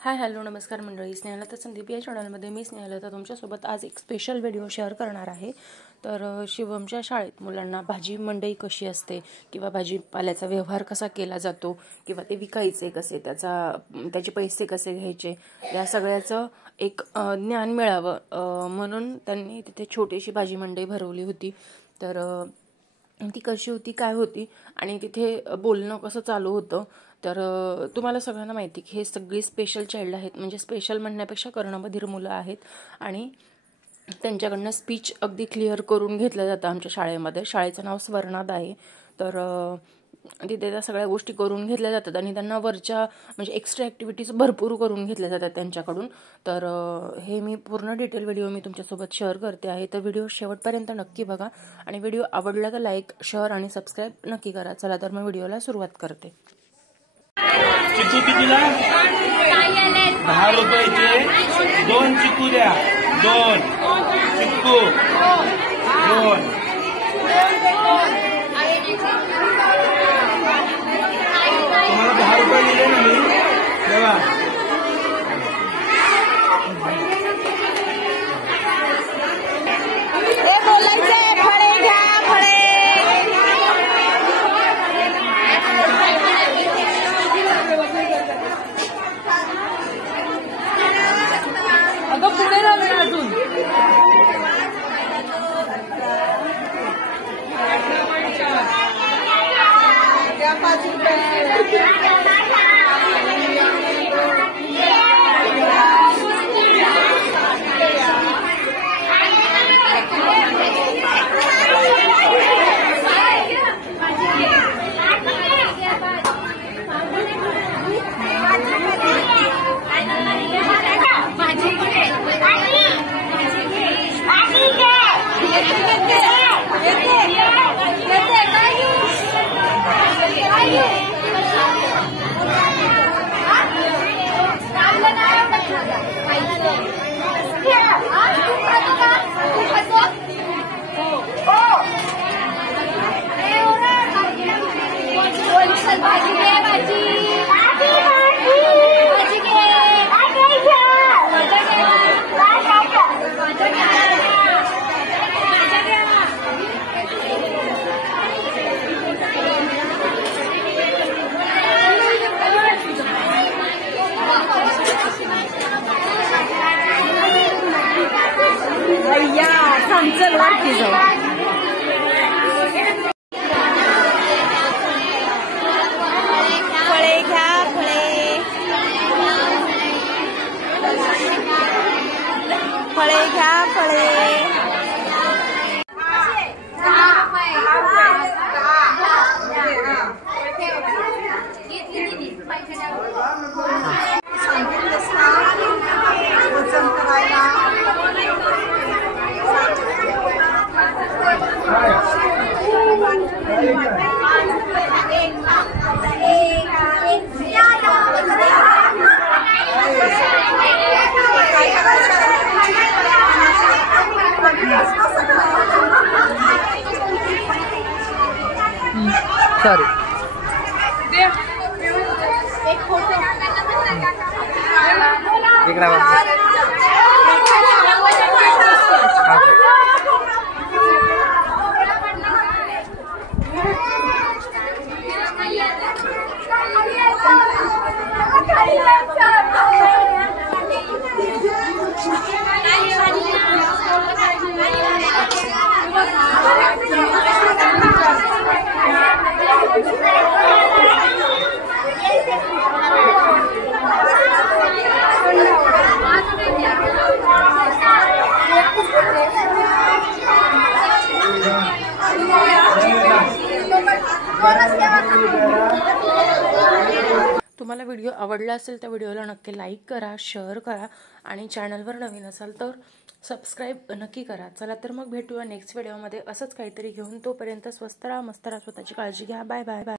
Hi hello नमस्कार मंडळी, स्नेहलता संदीप या चॅनलमध्ये मी स्नेहलता तुमच्यासोबत आज एक स्पेशल व्हिडिओ शेअर करणार आहे। तर शिवमच्या शाळेत मुलांना भाजी मंडई कशी असते किंवा भाजीपाल्याचा व्यवहार कसा केला जातो किंवा ते विकायचे कसे, त्याचे पैसे कसे घ्यायचे, या सगळ्याचं एक ज्ञान मिळावं म्हणून त्यांनी तिथे छोटीशी भाजी मंडई भरवली होती। तर ती कशी होती, काय होती आणि तिथे बोलणं कसं चालू होतं। तर तुम्हाला सगळ्यांना माहिती की हे सगळी स्पेशल चाइल्ड आहेत, म्हणजे स्पेशल म्हणण्यापेक्षा कर्णबधिर मुलं आहेत आणि त्यांच्याकडनं स्पीच अगदी क्लिअर करून घेतलं जातं आमच्या शाळेमध्ये। शाळेचं नाव स्वर्णाद आहे। तर तिथे त्या सगळ्या गोष्टी करून घेतल्या जातात आणि त्यांना वरच्या म्हणजे एक्स्ट्रा ॲक्टिव्हिटीज भरपूर करून घेतल्या जातात त्यांच्याकडून। तर हे मी पूर्ण डिटेल व्हिडिओ मी तुमच्यासोबत शेअर करते आहे। तर व्हिडिओ शेवटपर्यंत नक्की बघा आणि व्हिडिओ आवडला तर लाईक, शेअर आणि सबस्क्राईब नक्की करा। चला तर मग व्हिडिओला सुरुवात करते। चिकू कितीला? 10 रुपयाचे 2 चिकू द्या। 2 चिकू 2 तुम्हाला 10 रुपये दिले ना मी, तेव्हा पुढे राहिले अजून चल वरती जाऊ। फळे घ्या, फळे घ्या, फळे सॉरी एक फोटो इकडे तुम्हाला व्हिडिओ आवडला असेल तर व्हिडिओला नक्की लाईक करा, शेअर करा आणि चॅनलवर नवीन असाल तर सबस्क्राईब नक्की करा। चला तर मग भेटूया नेक्स्ट व्हिडिओमध्ये असंच काहीतरी घेऊन। तोपर्यंत स्वस्त राहा, मस्त राहा, स्वतःची काळजी घ्या। Bye bye bye.